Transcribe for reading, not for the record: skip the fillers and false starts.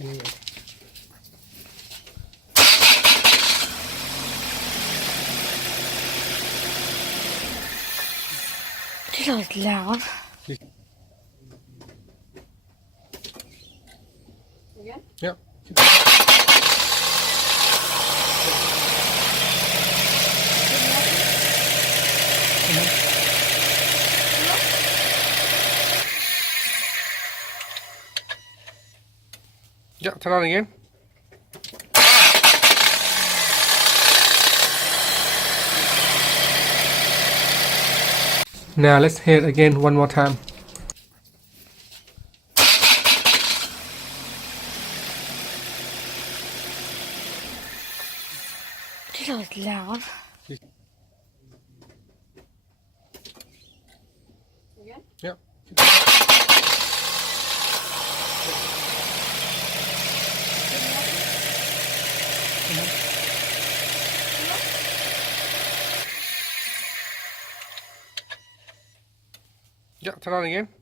Just loud. Again? Yep. Yeah, turn on again. Now let's hit again one more time. Just loud. Again? Yep. Yeah, turn on again.